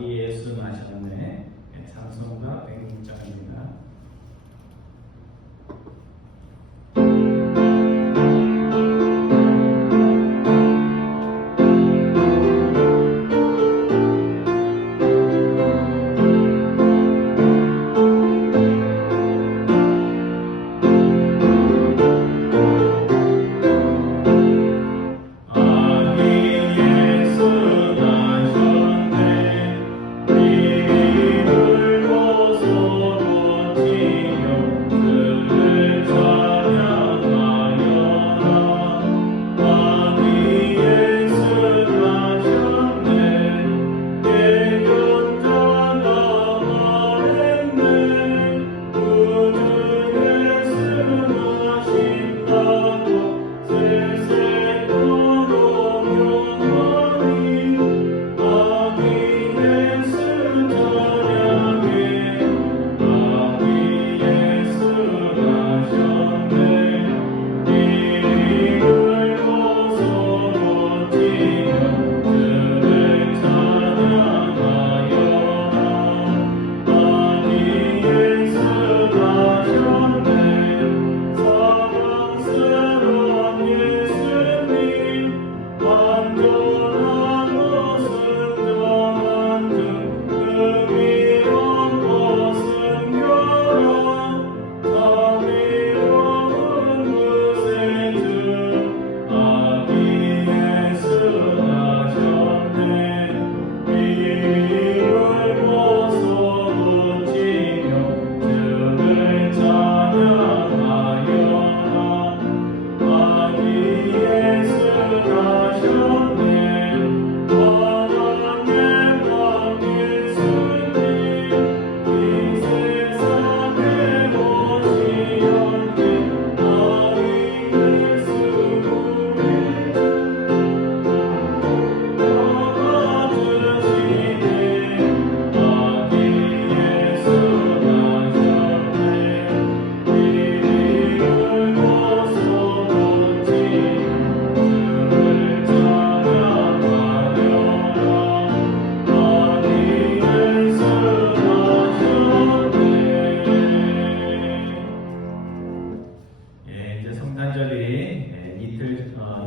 아기 예수 나셨네. 찬송가 106장입니다.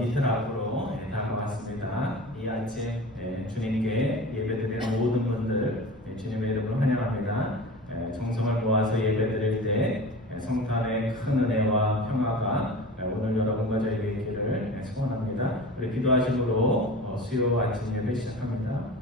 이틀 앞으로 다가왔습니다. 이 아침 주님께 예배드리는 모든 분들 주님의 이름으로 환영합니다. 정성을 모아서 예배드릴 때 성탄의 큰 은혜와 평화가 오늘 여러분과 저에게 있기를 소원합니다. 우리 기도하심으로 수요 아침 예배 시작합니다.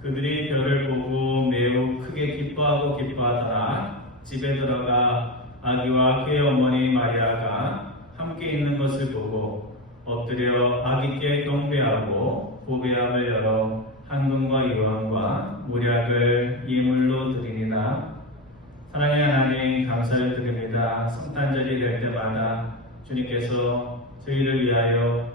그들이 별을 보고 매우 크게 기뻐하더라. 집에 들어가 아기와 그의 어머니 마리아가 함께 있는 것을 보고 엎드려 아기께 경배하고 보배함을 열어 황금과 유황과 몰약을 예물로 드리니라. 사랑의 하나님, 감사를 드립니다. 성탄절이 될 때마다 주님께서 저희를 위하여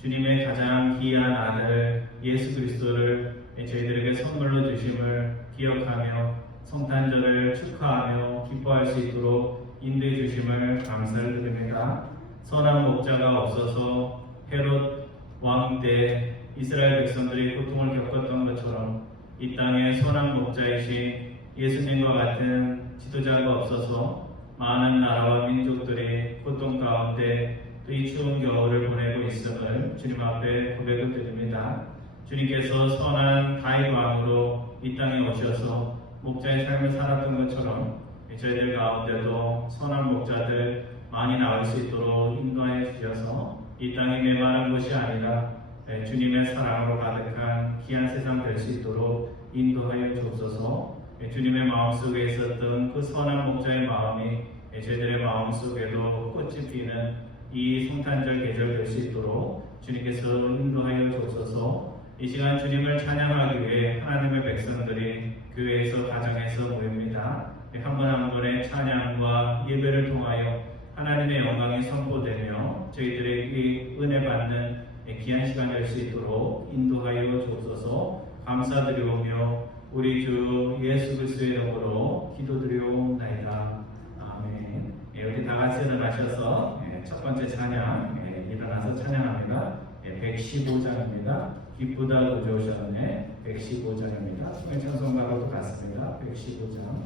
주님의 가장 귀한 아들 예수 그리스도를 저희들에게 선물로 주심을 기억하며 성탄절을 축하하며 기뻐할 수 있도록 인도해 주심을 감사를 드립니다. 선한 목자가 없어서 헤롯 왕 때 이스라엘 백성들이 고통을 겪었던 것처럼 이 땅에 선한 목자이신 예수님과 같은 지도자가 없어서 많은 나라와 민족들이 고통 가운데 또 이 추운 겨울을 보내고 있음을 주님 앞에 고백을 드립니다. 주님께서 선한 다윗 왕으로 이 땅에 오셔서 목자의 삶을 살았던 것처럼 저희들 가운데도 선한 목자들 많이 나올 수 있도록 인도하여 주셔서 이 땅이 메마른 곳이 아니라 주님의 사랑으로 가득한 귀한 세상 될 수 있도록 인도하여 주옵소서. 주님의 마음속에 있었던 그 선한 목자의 마음이 저희들의 마음속에도 꽃이 피는 이 성탄절 계절 될 수 있도록 주님께서 인도하여 주옵소서. 이 시간 주님을 찬양하기 위해 하나님의 백성들이 교회에서 가정에서 모입니다. 한 번 한 번의 찬양과 예배를 통하여 하나님의 영광이 선포되며 저희들에게 은혜 받는 귀한 시간 될 수 있도록 인도하여 주옵소서. 감사드리오며 우리 주 예수 그리스도의 이름으로 기도드리옵나이다. 아멘. 우리 다 같이 일어나셔서 첫 번째 찬양 일어나서 찬양합니다. 115장입니다. 기쁘다 구주 오셨네. 115장입니다. 통일 찬송가로도 같습니다. 115장.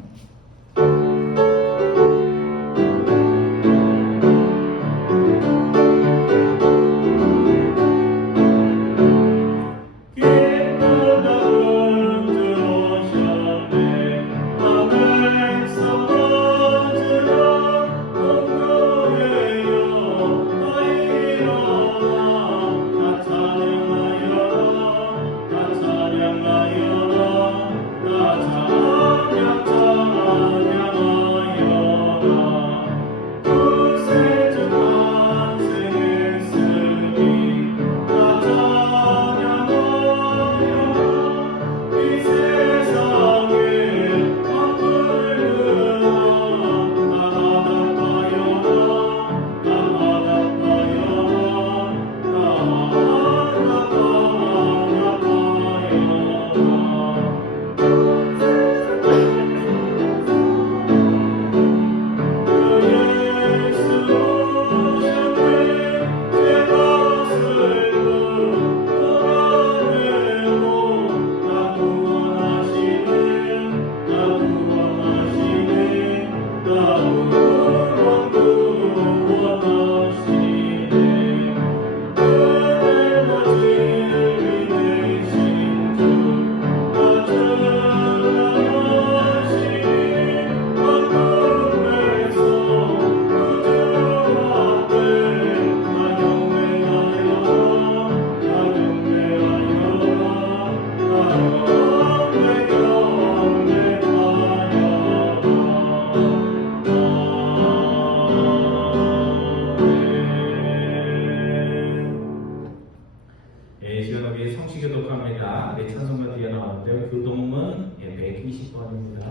교동문 120번입니다.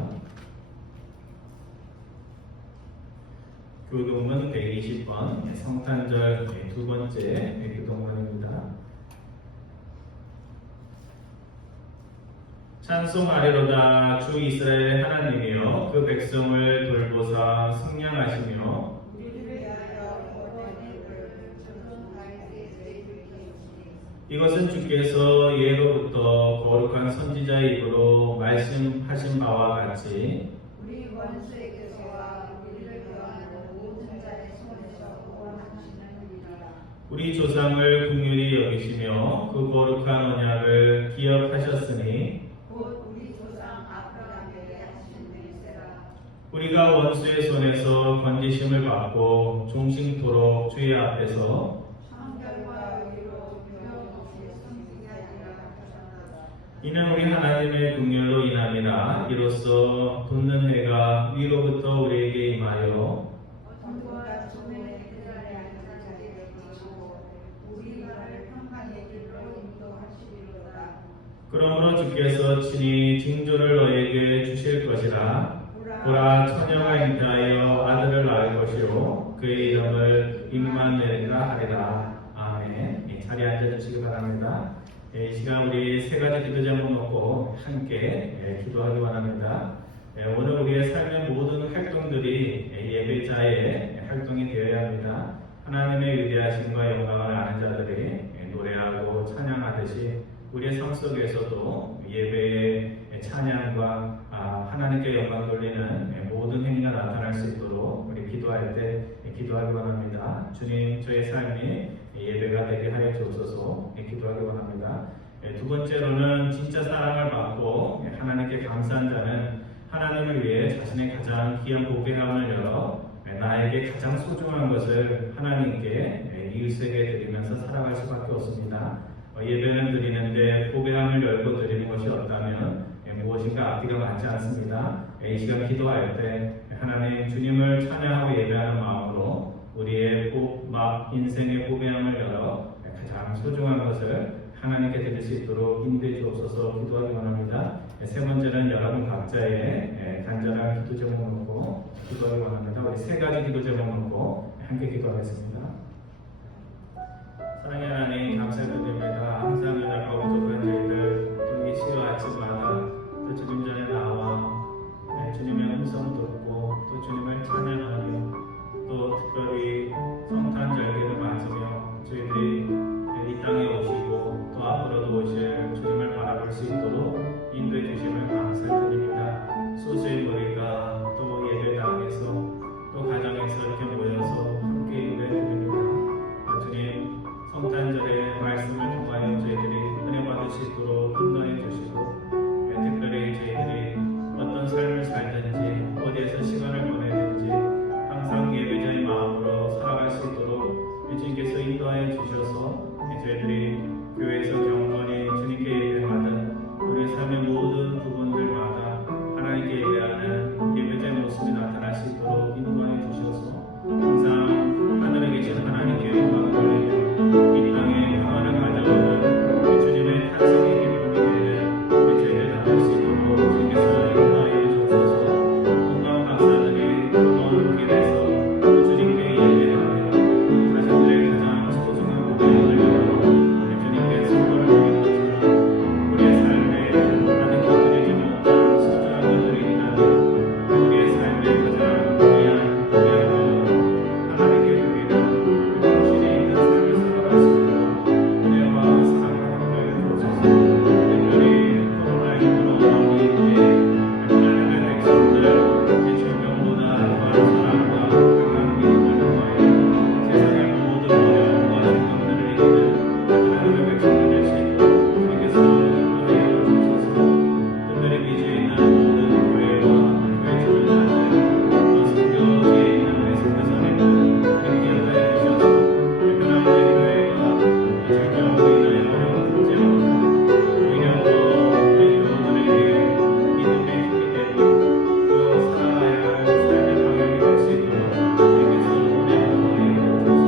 교동문 120번 성탄절 두 번째 교동문입니다. 찬송하리로다. 주 이스라엘 하나님이여 그 백성을 돌보사 승량하시며 이것은 주께서 예로부터 거룩한 선지자의 입으로 말씀하신 바와 같이 우리 원수에게서와 우리를 대하는 모든 자의 손에서 구원하시는 이라. 우리 조상을 긍휼히 여기시며 그 거룩한 언약을 기억하셨으니 곧 우리 조상 아브라함에게 하신 맹세라. 우리가 원수의 손에서 건지심을 받고 종신토록 주의 앞에서 이는 우리 하나님의 긍휼로 인함이라. 이로써 돋는 해가 위로부터 우리에게 임하여 전부와 조문의 그날에 앉은 자리에 계시고 우리 발을 평강의 길로 인도하시리로다. 그러므로 주께서 친히 징조를 너에게 주실 것이라. 보라 처녀가 잉태하여 아들을 낳을 것이요 그의 이름을 임마누엘이라 하리라. 아멘. 자리에 앉아주시기 바랍니다. 이 시간 우리 세 가지 기도 제목 놓고 함께 기도하기 원합니다. 오늘 우리의 삶의 모든 활동들이 예배자의 활동이 되어야 합니다. 하나님의 위대하심과 영광을 아는 자들이 노래하고 찬양하듯이 우리의 삶 속에서도 예배의 찬양과 하나님께 영광 돌리는 모든 행위가 나타날 수 있도록 우리 기도할 때 기도하기 원합니다. 주님, 저의 삶이 예배가 되게 하여 주옵소서. 기도하기 원합니다. 두 번째로는 진짜 사랑을 받고 하나님께 감사한 자는 하나님을 위해 자신의 가장 귀한 보배함을 열어 나에게 가장 소중한 것을 하나님께 이웃에게 드리면서 살아갈 수밖에 없습니다. 예배는 드리는데 보배함을 열고 드리는 것이 없다면 무엇인가 앞뒤가 맞지 않습니다. 이 시간 기도할 때 하나님 주님을 찬양하고 예배하는 마음으로 우리의 인생의 보배함을 열어 가장 소중한 것을 하나님께 드릴 수 있도록 인도해 주옵소서. 기도하기 원합니다. 세 번째는 여러분 각자의 간절한 기도 제목 놓고 기도하기 원합니다. 우리 세 가지 기도 제목 놓고 함께 기도하겠습니다. 사랑의 하나님 감사드립니다. 항상 연약하고 부족한 저희들 또 이 수요 아침마다 또 주님 전에 나와 주님의 음성 듣고 또 주님을 찬양하며 또 특별히 성탄 절기를 맞으며 저희들이 이 땅에 오시고 또 앞으로도 오실 주님을 바라볼 수 있도록 인도해 주심을 감사드립니다. 소수의 무리가 또 예배당에서 또 가정에서 이렇게 모여서 함께 예배드립니다. 주님 성탄절의 말씀을 통하여 저희들이 은혜 받을 수 있도록 인도해 주시고 특별히 저희들이 어떤 삶을 살든지 어디에서 시간을 보내든지 항상 예배자의 마음으로 살아갈 수 있도록 주님께서 인도하여 주셔서 저희들이 교회에서 경건히 주님께 예배하는 우리 삶의 모든 부분들마다 하나님께 예배하는 예배자의 모습이 나타날 수 있도록 인도하여 주셔서 항상 하늘에 계신 하나님께 영광을 돌리며 이 땅에 평안을 가져오는 주님의 탄생의 기쁨이 되는 저희를 나눌 수 있도록 주님께서 인도하여 주셔서 건강 박사들이 먼 길에서 주님께 예배하며 자신들의 가장 소중한 무대를 열어 주님께 선물을 드린 것처럼 우리의 삶에 아직 건드리지 못한 소중한 것들이 있다면 우리의 삶에 가장 귀한 걸 하나님께 드리는 당신이 있는 삶을 살아갈 수 있도록 은혜와 사랑을 함께 주셔서 특별히 코로나19로 어려움이 있기에 하나님의 백성들 주님보다 더한 사랑과 강한 믿음을 통하여 세상의 모든 어려움과 질병들을 이기는 하나님의 백성들 될 수 있도록 주님께서 인도하여 주셔서 특별히 미주에 있는 모든 교회와 교회 지도자들 또 선교지에 있는 우리 선교사님들 주님 기억하여 주셔서 하나님의 교회가 질병으로 인하여 어려움을 겪지 않고 오히려 더 우리 교우들에게 믿음의 힘이 되고 또 살아가야 할 삶의 방향이 될 수 있도록 주님께서 은혜를 더하여 주옵소서.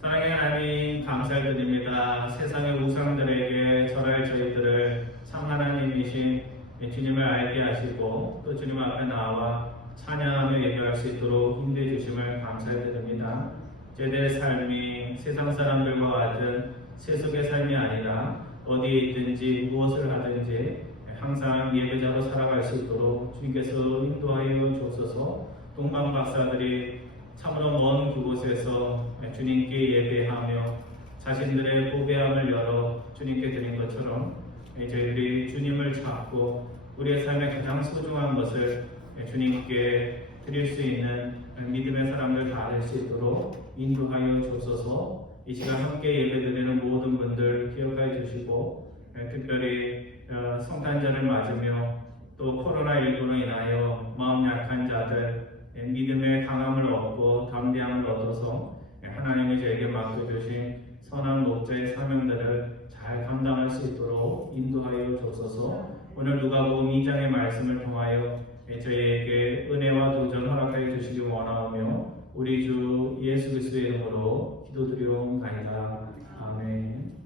사랑의 하나님 감사드립니다. 세상의 우상들에게 절할 저희들을 참 하나님이신 주님을 알게 하시고 또 주님 앞에 나와 찬양하며 예배할 수 있도록 인도해 주심을 감사드립니다. 저희들의 삶이 세상 사람들과 같은 세속의 삶이 아니라 어디에 있든지 무엇을 하든지 항상 예배자로 살아갈 수 있도록 주님께서 인도하여 주옵소서. 동방 박사들이 참으로 먼 그곳에서 주님께 예배하며 자신들의 보배함을 열어 주님께 드린 것처럼 저희들이 주님을 찾고 우리의 삶의 가장 소중한 것을 주님께 드릴 수 있는 믿음의 사람들 다 될 수 있도록 인도하여 주옵소서. 이 시간 함께 예배드리는 모든 분들 기억하여 주시고 특별히 성탄절을 맞으며 또 코로나19로 인하여 마음 약한 자들 믿음의 강함을 얻고 담대함을 얻어서 하나님이 저에게 맡겨주신 선한 목자의 사명들을 잘 감당할 수 있도록 인도하여 주옵소서. 오늘 누가복음 2장의 말씀을 통하여 저희에게 은혜와 도전 허락하여 주시기 원하오며 우리 주 예수 그리스도의 이름으로 기도드리옵나이다. 아멘.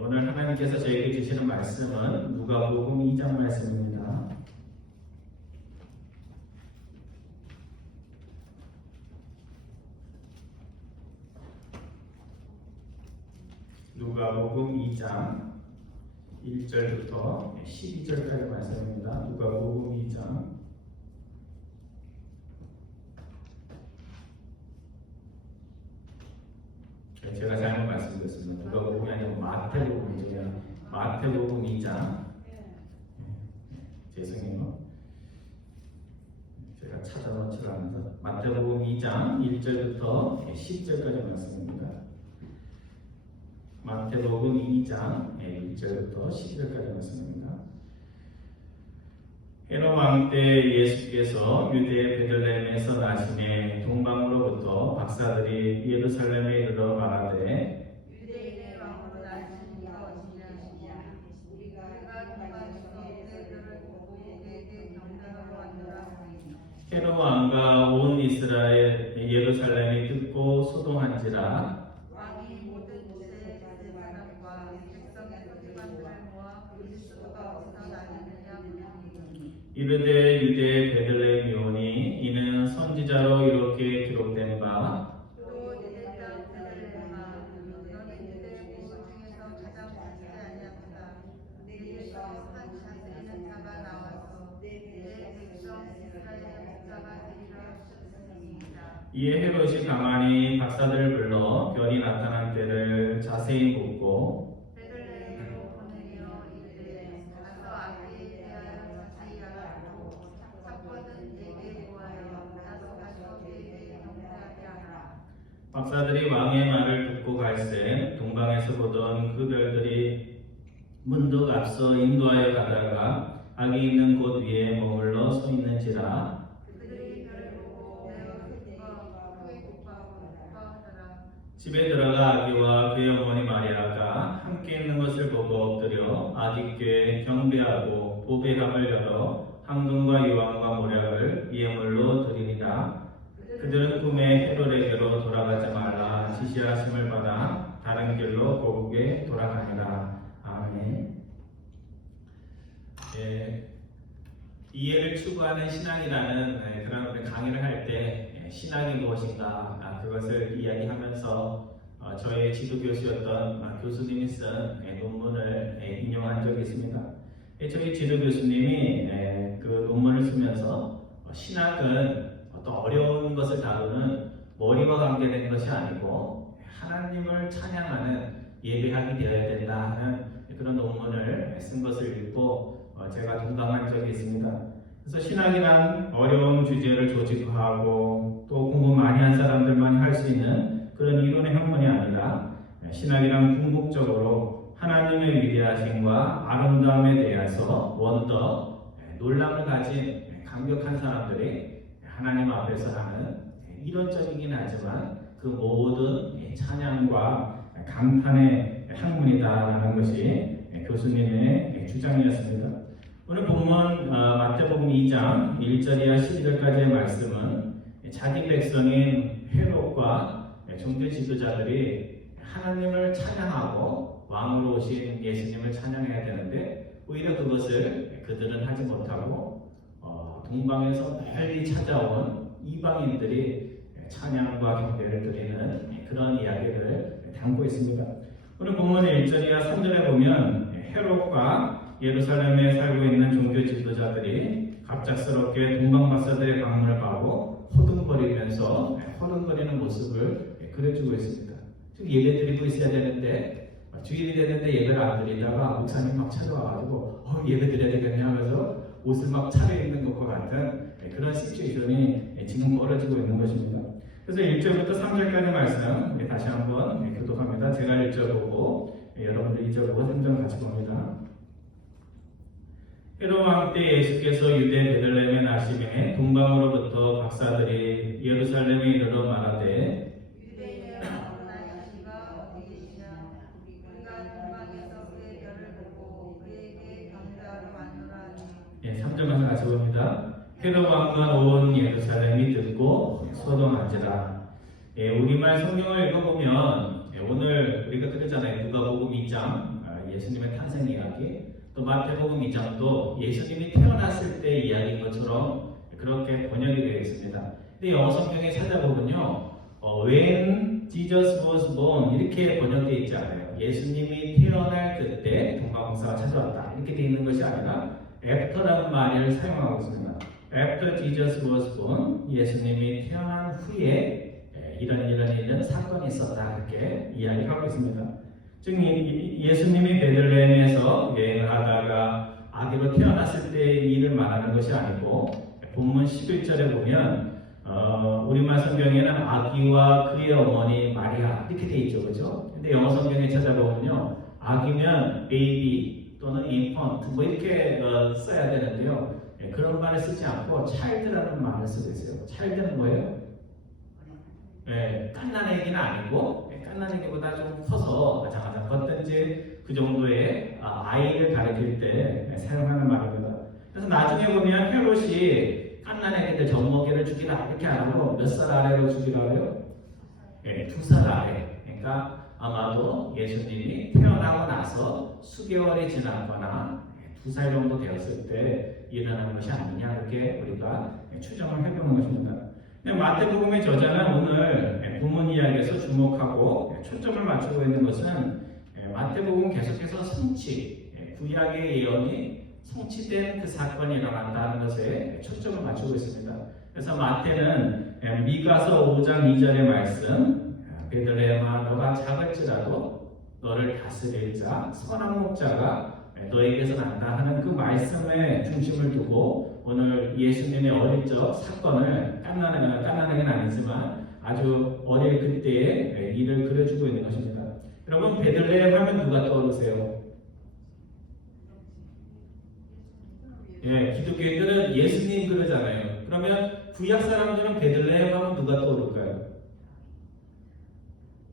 오늘 하나님께서 저에게 주시는 말씀은 누가복음 2장 말씀입니다. 누가복음 2장 1절부터 12절까지 말씀입니다. 누가복음 2장 제가 잘못 말씀드렸습니다. 누가복음이 아니고 마태복음이죠. 마태복음 2장 죄송해요. 제가 찾아놓지 않아서 마태복음 2장 1절부터 10절까지 말씀입니다. 마태복음 2장 1절부터 10절까지 말씀입니다. 헤롯 왕 때 예수께서 유대 베들레헴에서 나시매 동방으로부터 박사들이 예루살렘에 이르러 말하되 유대인의 왕으로 나신 이가 어찌하시냐 우리가 그가 헤롯 왕과 온 이스라엘 예루살렘이 듣고 소동한지라. 왕이 모든 곳에 다른 사람과 백성의 소집안들을 모아 그리스도가 어디서 나느냐 물으니 이르되 유대 베들레헴이오니 이는 선지자로 이렇게 기록된 바 또 내들 땅 베들레헴아 너는 유대 고수 중에서 가장 작지 아니하도다 내게서 한 다스리는 자가 나와서 내 백성 이스라엘의 목자가 되리라 하셨습니다. 이에 헤롯이 가만히 박사들을 불러 별이 나타난 때를 자세히 묻고 베들레헴으로 보내려 이르되 가서 앞에 대하여 자세히 알아보고 사건은 내게 보아여 나도 가서 그에게 경배하게 하라. 박사들이 왕의 말을 듣고 갈새 동방에서 보던 그 별들이 문득 앞서 인도하여 가다가 악이 있는 곳 위에 머물러 서 있는지라. 그들이 별을 보고 매우 기뻐하고 크게 기뻐하고 기뻐하더라. 집에 들어가 아기와 그의 어머니 마리아가 함께 있는 것을 보고 엎드려 아기께 경배하고 보배함을 열어 황금과 유황과 모략을 예물로 드리니라. 그들은 꿈에 헤롯에게로 돌아가지 말라 지시하심을 받아 다른 길로 고국에 돌아가니라. 아멘. 이해를 추구하는 신앙이라는 그런 강의를 할 때 신앙이 무엇인가 그것을 이야기하면서 저의 지도 교수였던 교수님이 쓴 논문을 인용한 적이 있습니다. 저희 지도 교수님이 그 논문을 쓰면서 신학은 어떤 어려운 것을 다루는 머리와 관계된 것이 아니고 하나님을 찬양하는 예배하게 되어야 된다 하는 그런 논문을 쓴 것을 읽고 제가 동감한 적이 있습니다. 그래서 신학이란 어려운 주제를 조직화하고 또 공부 많이 한 사람들만이 할 수 있는 그런 이론의 학문이 아니라 신학이란 궁극적으로 하나님의 위대하심과 아름다움에 대해서 원더 놀람을 가진 강력한 사람들이 하나님 앞에서 하는 이론적이긴 하지만 그 모든 찬양과 감탄의 학문이다라는 것이 교수님의 주장이었습니다. 오늘 본문 마태복음 2장 1절이야 12절까지의 말씀은 자기 백성인 헤롯과 종교 지도자들이 하나님을 찬양하고 왕으로 오신 예수님을 찬양해야 되는데 오히려 그것을 그들은 하지 못하고 동방에서 멀리 찾아온 이방인들이 찬양과 경배를 드리는 그런 이야기를 담고 있습니다. 오늘 본문 1절이나 3절에 보면 헤롯과 예루살렘에 살고 있는 종교 지도자들이 갑작스럽게 동방 박사들의 방문을 받고 호둥거리면서 호둥거리는 모습을 그려주고 있습니다. 지금 예배 드리고 있어야 되는데 주일이 됐는데 예배를 안 드리다가 목사님 막 찾아와가지고 예배 드려야 되겠네 하면서 옷을 막 차려입는 것과 같은 그런 시츄에이션이 지금 벌어지고 있는 것입니다. 그래서 1절부터 3절까지 말씀 다시 한번 교독합니다. 제가 1절 보고 여러분들 2절 보고 3절 같이 봅니다. 헤롯 왕 때 예수께서 유대 베들레헴에 나시매 동방으로부터 박사들이 예루살렘에 이르러 말하되 유대인의 어머나이시가 어디 계시냐 우리가 동방에서 그의 별을 보고 그에게 경배하러 왔노라 하니 3절 말씀 같이 봅니다. 헤롯 왕과 온 예루살렘이 듣고 소동한지라. 우리말 성경을 읽어보면 오늘 우리가 그랬잖아요. 누가복음 2장 예수님의 탄생 이야기, 또 마태복음 2장도 예수님이 태어났을 때 이야기인 것처럼 그렇게 번역이 되어 있습니다. 근데 영어 성경에 찾아보면요, When Jesus was born 이렇게 번역되어 있지 않아요. 예수님이 태어날 그때 동방박사가 찾아왔다 이렇게 되어 있는 것이 아니라 after라는 말을 사용하고 있습니다. After Jesus was born, 예수님이 태어난 후에 이런 사건이 있었다 이렇게 이야기하고 있습니다. 즉 예수님이 베들레헴에서 여행을 하다가 아기로 태어났을 때의 일을 말하는 것이 아니고 본문 11절에 보면 우리말 성경에는 아기와 그의 어머니 마리아 이렇게 돼 있죠, 그렇죠? 근데 영어 성경에 찾아보면요, 아기면 baby 또는 infant 뭐 이렇게 써야 되는데요, 그런 말을 쓰지 않고 child라는 말을 쓰고 있어요. child는 뭐예요? 깐난 애기는 아니고 깐난 애기보다 좀 커서 가장가장 컸든지 그 정도의 아이를 가리킬 때 사용하는 말입니다. 그래서 나중에 보면 헤롯이 갓난아기들 젖먹이를 주기라 이렇게 안 하고 몇 살 아래로 주기라 해요? 예, 2살 아래. 그러니까 아마도 예수님이 태어나고 나서 수개월이 지났거나 2살 정도 되었을 때 일어난 것이 아니냐 이렇게 우리가 추정을 해보는 것입니다. 마태복음의 저자는 오늘 부문 이야기에서 주목하고 초점을 맞추고 있는 것은 마태복음 계속해서 성취, 구약의 예언이 성취된 그 사건이 일어난다는 것에 초점을 맞추고 있습니다. 그래서 마태는 미가서 5장 2절의 말씀, 베들레헴아 너가 작을지라도 너를 다스릴 자 선한 목자가 너에게서 난다 하는 그 말씀에 중심을 두고 오늘 예수님의 어릴 적 사건을 깐난하게는 아니지만 아주 어릴 그때의 일을 그려주고 있는 것입니다. 여러분 베들레헴 하면 누가 떠오르세요? 예, 기독교인들은 예수님 그러잖아요. 그러면 구약 사람들은 베들레헴 하면 누가 떠오를까요?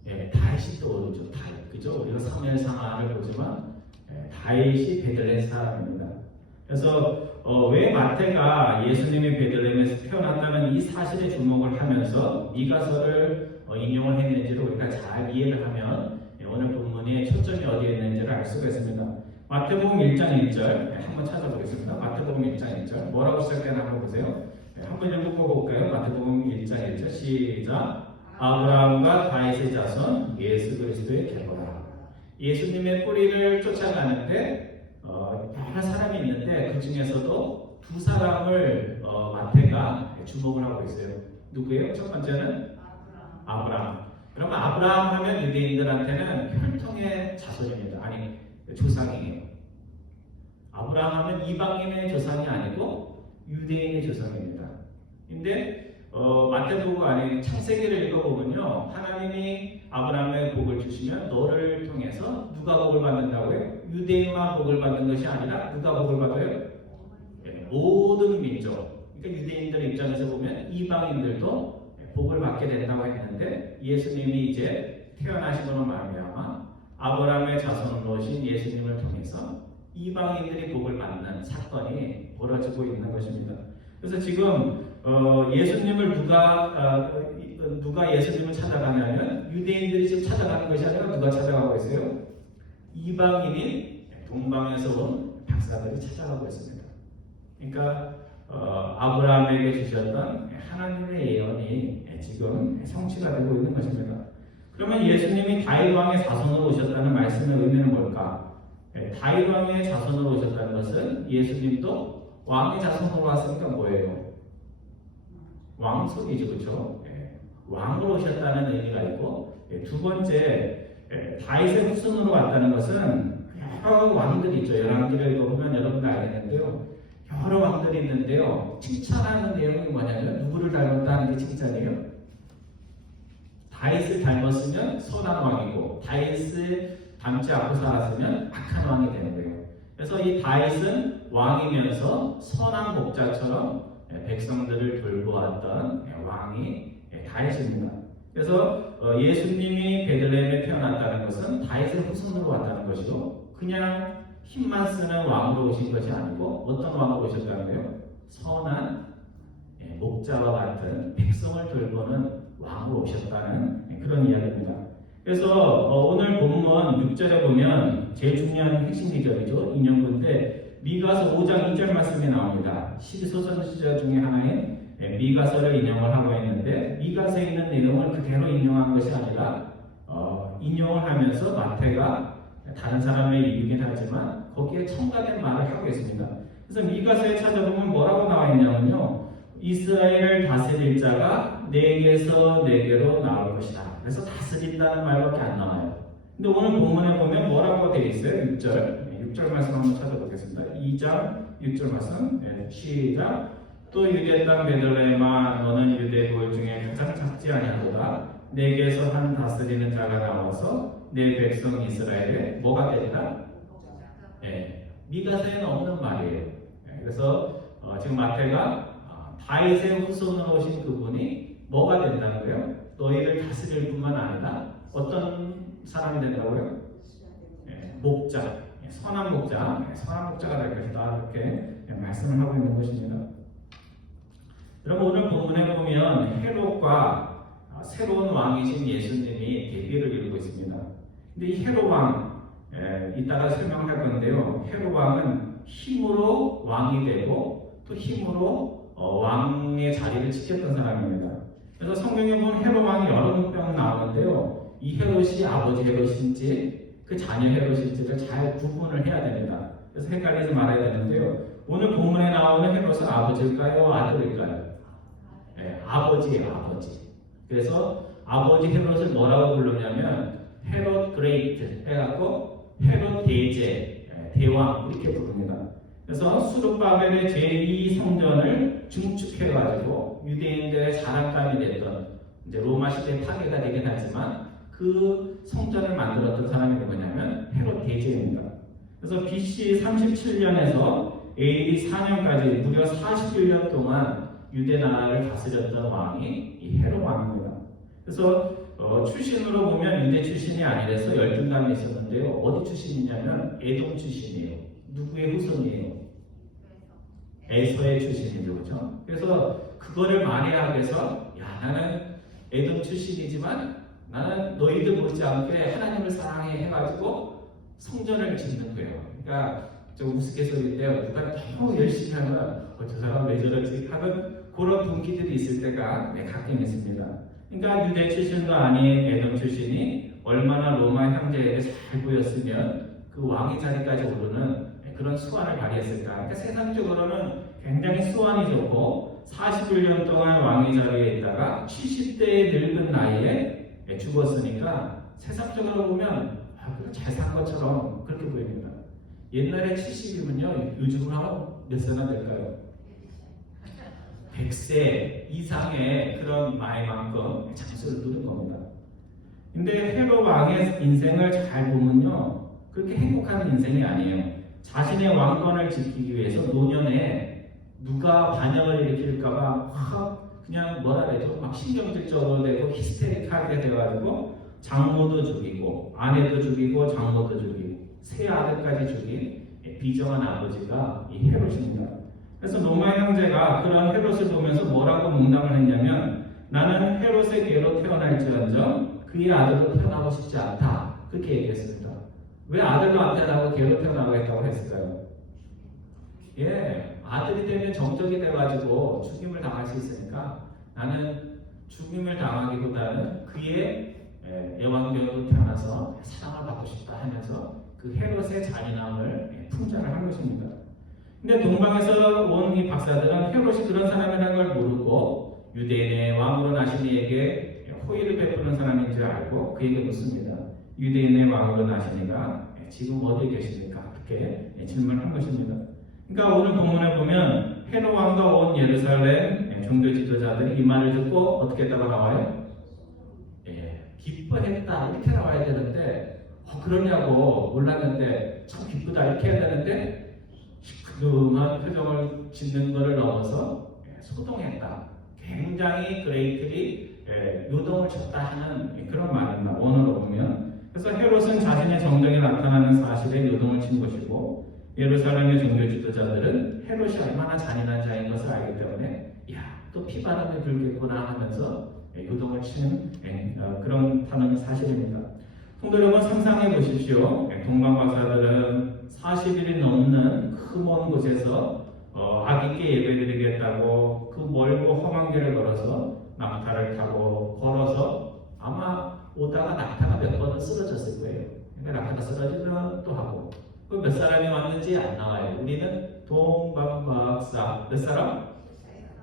예, 다윗이 떠오르죠. 다윗, 그죠? 우리가 사무엘 상하를 보지만 다윗이 베들레헴 사람입니다. 그래서 왜 마태가 예수님이 베들레헴에서 태어났다는 이 사실에 주목을 하면서 미가서를 인용을 했는지를 우리가 잘 이해를 하면 오늘 본문의 초점이 어디에 있는지를 알 수가 있습니다. 마태복음 1장 1절 한번 찾아보겠습니다. 마태복음 1장 1절 뭐라고 시작되나 한번 보세요. 한번 읽어볼까요? 마태복음 1장 1절 시작. 아브라함과 다윗의 자손 예수 그리스도의 계보라. 예수님의 뿌리를 쫓아가는데 여러 사람이 있는데 그 중에서도 두 사람을 마태가 주목을 하고 있어요. 누구예요? 첫 번째는 아브라함. 그러면 아브라함 하면 유대인들한테는 혈통의 자손입니다. 아니 조상이에요. 아브라함 하면 이방인의 조상이 아니고 유대인의 조상입니다. 근데 마태복음 안에 창세기를 읽어보면요, 하나님이 아브라함의 복을 주시면 너를 통해서 누가 복을 받는다고요? 유대인만 복을 받는 것이 아니라 누가 복을 받아요? 네, 모든 민족. 그러니까 유대인들 입장에서 보면 이방인들도 복을 받게 된다고 했는데 예수님이 이제 태어나시고는 말미암아 아브라함의 자손으로 오신 예수님을 통해서 이방인들이 복을 받는 사건이 벌어지고 있는 것입니다. 그래서 지금 예수님을 누가 예수님을 찾아가냐면 유대인들이 지금 찾아가는 것이 아니라 누가 찾아가고 있어요? 이방인인 동방에서 온 박사들이 찾아가고 있습니다. 그러니까 아브라함에게 주셨던 하나님의 예언이 지금 성취가 되고 있는 것입니다. 그러면 예수님이 다윗 왕의 자손으로 오셨다는 말씀의 의미는 뭘까? 다윗 왕의 자손으로 오셨다는 것은 예수님도 왕의 자손으로 왔으니까 뭐예요? 왕손이죠, 그렇죠? 왕으로 오셨다는 의미가 있고, 두 번째 다윗의 후손으로 왔다는 것은 여러 왕들이 있죠. 열왕기를 읽어보면 여러분들 알겠는데요, 여러 왕들이 있는데요, 칭찬하는 내용이 뭐냐면 누구를 닮았다는 게 칭찬이에요. 다윗을 닮았으면 선한 왕이고 다윗을 닮지 않고 살았으면 악한 왕이 되는 거예요. 그래서 이 다윗은 왕이면서 선한 목자처럼 백성들을 돌보았던 왕이 다윗입니다. 그래서 예수님이 베들레헴에 태어났다는 것은 다윗의 후손으로 왔다는 것이고 그냥 힘만 쓰는 왕으로 오신 것이 아니고 어떤 왕으로 오셨다는 거예요? 선한 목자와 같은 백성을 돌보는 왕으로 오셨다는 그런 이야기입니다. 그래서 오늘 본문 6절에 보면 제일 중요한 핵심 기절이죠. 인용문인데 미가서 5장 2절 말씀이 나옵니다. 12소선 시절 중에 하나인 미가서를 인용을 하고 있는데 미가서에 있는 내용을 그대로 인용한 것이 아니라 인용을 하면서 마태가 다른 사람의 일이긴 하지만 거기에 첨가된 말을 하고 있습니다. 그래서 미가서에 찾아보면 뭐라고 나와 있냐면요, 이스라엘을 다스릴 자가 내게서 내게로 나올 것이다. 그래서 다스린다는 말밖에 안 나와요. 근데 오늘 본문에 보면 뭐라고 되어 있어요? 6절 말씀 한번 찾아보겠습니다. 2장 6절 말씀 시작. 또 유대 땅 베들레헴아 너는 유대 볼 중에 가장 작지 아니하도다. 내게서 한 다스리는 자가 나와서 내 백성 이스라엘에 뭐가 되리라? 미가서에는 없는 말이에요. 그래서 지금 마태가 다윗의 후손으로 오신 그분이 뭐가 된다는 거예요? 너희를 다스릴 뿐만 아니라 어떤 사람이 된다고요? 목자, 선한 목자, 선한 목자가 될 것이다. 이렇게 말씀을 하고 있는 것입니다. 여러분 오늘 본문에 보면 헤롯과 새로운 왕이신 예수님이 대비를 이루고 있습니다. 근데 이 헤롯 왕 이따가 설명할 건데요. 헤롯 왕은 힘으로 왕이 되고 또 힘으로 왕의 자리를 지켰던 사람입니다. 그래서 성경에 보면 헤롯 왕이 여러 명 나오는데요. 이 헤롯이 아버지 헤롯인지 그 자녀 헤롯인지를 잘 구분을 해야 됩니다. 그래서 헷갈리지 말아야 되는데요. 오늘 본문에 나오는 헤롯은 아버지일까요? 아들일까요? 네, 아버지예요, 아버지. 그래서 아버지 헤롯을 뭐라고 부르냐면 헤롯 그레이트 해갖고 헤롯 대제, 대왕 이렇게 부릅니다. 그래서 수르바벨의 제2 성전을 중축해가지고 유대인들의 장악감이 됐던 이제 로마 시대 파괴가 되긴 하지만 그 성전을 만들었던 사람이 누구냐면 헤롯 대제입니다. 그래서 BC 37년에서 AD 4년까지 무려 41년 동안 유대 나라를 다스렸던 왕이 이 헤롯 왕입니다. 그래서 출신으로 보면 유대 출신이 아니라서 열등감이 있었는데요. 어디 출신이냐면 에돔 출신이에요. 누구의 후손이에요? 에서의 출신이죠, 그렇죠? 그래서 그거를 말해야 해서 야 나는 에돔 출신이지만 나는 너희들 못지않게 하나님을 사랑해 해가지고 성전을 짓는 거예요. 그러니까 좀 우스갯소리인데요. 누가 너무 열심히 하면 저 사람 왜 저러지 하는 그런 동기들이 있을 때가 가끔 있습니다. 그러니까 유대 출신도 아닌 에돔 출신이 얼마나 로마 형제에게 잘 보였으면 그 왕의 자리까지 오르는 그런 수완을 발휘했을까. 그러니까 세상적으로는 굉장히 수완이 좋고 41년 동안 왕의 자리에 있다가 70대의 늙은 나이에 죽었으니까 세상적으로 보면 잘 산 것처럼 그렇게 보입니다. 옛날에 70이면요 요즘으로 몇 세나 될까요? 100세 이상의 그런 나이만큼 장수를 누린 겁니다. 근데 헤롯 왕의 인생을 잘 보면요 그렇게 행복한 인생이 아니에요. 자신의 왕권을 지키기 위해서 노년에 누가 반역을 일으킬까봐 확 그냥 뭐라 그러죠? 막 신경질적으로 되고 히스테릭하게 돼가지고 장모도 죽이고 아내도 죽이고 장모도 죽이고 세 아들까지 죽인 비정한 아버지가 이 헤롯입니다. 그래서 로마 형제가 그런 헤롯을 보면서 뭐라고 농담을 했냐면 나는 헤롯의 개로 태어날지언정 그의 아들로 태어나고 싶지 않다 그렇게 얘기했습니다. 왜 아들로 안 태어나고 개로 태어나겠다고 했을까요? 아들이 되면 정적이 돼가지고 죽임을 당할 수 있으니까 나는 죽임을 당하기보다는 그의 여왕교로 태어나서 사랑을 받고 싶다 하면서 그 헤롯의 잔인함을 풍자를 한 것입니다. 근데 동방에서 온 이 박사들은 헤롯이 그런 사람이라는 걸 모르고 유대인의 왕으로 나신 이에게 호의를 베푸는 사람인 줄 알고 그에게 묻습니다. 유대인의 왕으로 나신 이가 지금 어디에 계십니까? 그렇게 질문한 것입니다. 그러니까 오늘 본문에 보면 헤롯 왕과 온 예루살렘 종교 지도자들이 이 말을 듣고 어떻게 했다고 나와요? 기뻐했다 이렇게 나와야 되는데 그러냐고 몰랐는데 참 기쁘다 이렇게 해야 되는데 시큰둥한 표정을 짓는 것을 넘어서 소동했다. 굉장히 그레이트리 요동을 쳤다 하는 그런 말입니다. 원어로 보면. 그래서 헤롯은 자신의 정적이 나타나는 사실에 요동을 친 것이고 예루살렘의 종교 지도자들은 헤롯이 얼마나 잔인한 자인 것을 알기 때문에 또 피바람이 불겠구나 하면서 요동을 치는 그런 다는 사실입니다. 성도 여러분 상상해 보십시오. 동방 박사들은 40일이 넘는 그 먼 곳에서 아기께 예배드리겠다고 그 멀고 험한 길을 걸어서 낙타를 타고 걸어서 아마 오다가 낙타가 몇 번은 쓰러졌을 거예요. 그러니까 낙타가 쓰러지면 또 하고 그 몇 사람이 왔는지 안 나와요. 우리는 동방 박사 몇 사람?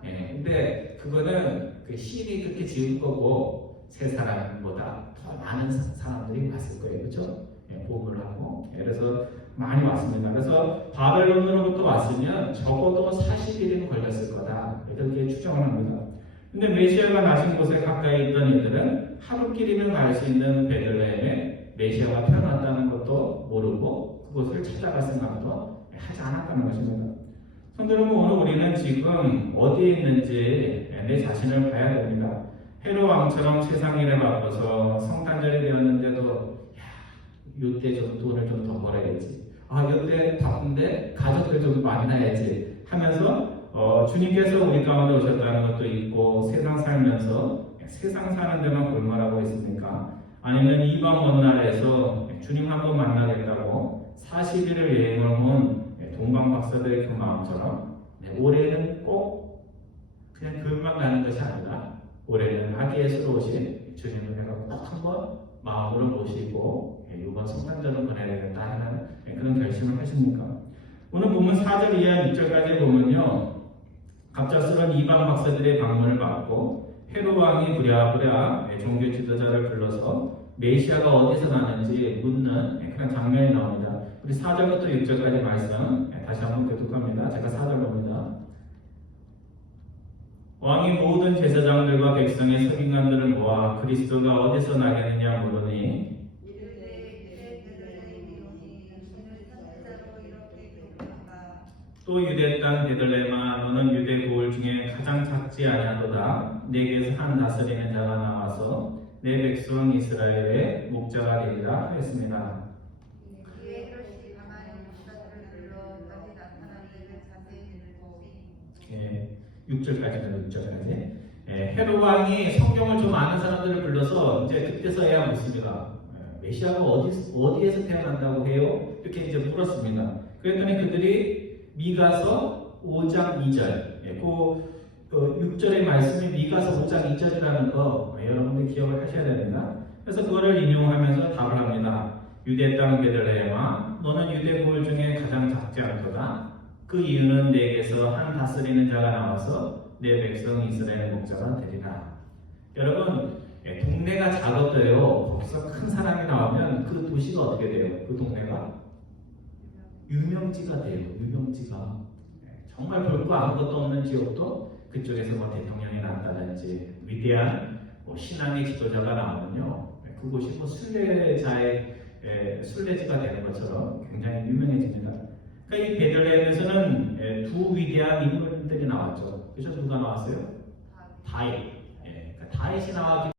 근데 그거는 그 시인이 그렇게 지은 거고 세 사람보다 더 많은 사람들이 왔을 거예요, 그렇죠? 보험을 하고 그래서 많이 왔습니다. 그래서 바벨론으로부터 왔으면 적어도 40일은 걸렸을 거다 이렇게 추정을 합니다. 근데 메시아가 나신 곳에 가까이 있던 이들은 하루길이면 갈 수 있는 베들레헴에 메시아가 태어났다는 것도 모르고 그곳을 찾아갈 생각도 하지 않았다는 것입니다. 성도 여러분 오늘 우리는 지금 어디에 있는지 내 자신을 봐야 됩니다. 헤롯 왕처럼 세상 일에 바빠서 성탄절이 되었는데도 이때 좀 돈을 좀 더 벌어야지. 이때 바쁜데 가족들 좀 만나야지 하면서 주님께서 우리 가운데 오셨다는 것도 있고 세상 살면서 세상 사는 데만 골몰하고 있습니까? 아니면 이방 먼 나라에서 주님 한 번 만나겠다고 40일을 여행을 온 동방 박사들의 그 마음처럼 올해는 꼭 그냥 교회만 가는 것이 아니라 올해는 아기 예수로 오신 주님을 내가 꼭 한번 마음으로 모시고 이번 성탄절을 보내야 되겠다 하는 그런 결심을 하십니까? 오늘 보면 4절 이하 6절까지 보면요, 갑작스런 이방 박사들의 방문을 받고 헤롯 왕이 부랴부랴 종교 지도자를 불러서 메시아가 어디서 나는지 묻는 그런 장면이 나옵니다. 우리 4절부터 6절까지 말씀 다시 한번 교독합니다. 제가 4절 봅니다. 왕이 모든 제사장들과 백성의 서기관들을 모아 그리스도가 어디서 나겠느냐 물으니 또 유대 땅 베들레헴아 너는 유대 고을 중에 가장 작지 아니하도다. 내게서 한 다스리는 자가 나와서 내 백성 이스라엘의 목자가 되리라 하였습니다. 이에 헤롯이 가만히 목사들을 불러 어디 나타난 일을 자세히 읽고 6절까지는 6절까지. 헤롯 왕이 성경을 좀 아는 사람들을 불러서 이제 그때서야 묻습니다. 메시아가 어디에서 태어난다고 해요? 이렇게 이제 물었습니다. 그랬더니 그들이 미가서 5장 2절, 그 6절의 말씀이 미가서 5장 2절이라는 거 여러분들 기억을 하셔야 됩니다. 그래서 그거를 인용하면서 답을 합니다. 유대 땅 베들레헴아 너는 유대 고을 중에 가장 작지 않도다. 그 이유는 내게서 한 다스리는 자가 나와서 내 백성 이스라엘 목자가 되리라. 여러분, 동네가 작아도요, 거기서 큰 사람이 나오면 그 도시가 어떻게 돼요? 그 동네가 유명지가 돼요. 유명지가. 정말 볼 거 아무것도 없는 지역도 그쪽에서 뭐 대통령이 난다든지 위대한 신앙의 지도자가 나오면요, 그곳이 뭐 순례지가 되는 것처럼 굉장히 유명해집니다. 그러니까 이 베들레헴에서는 두 위대한 인물들이 나왔죠. 그래서 누가 나왔어요? 다윗. 그러니까 다윗이 나왔기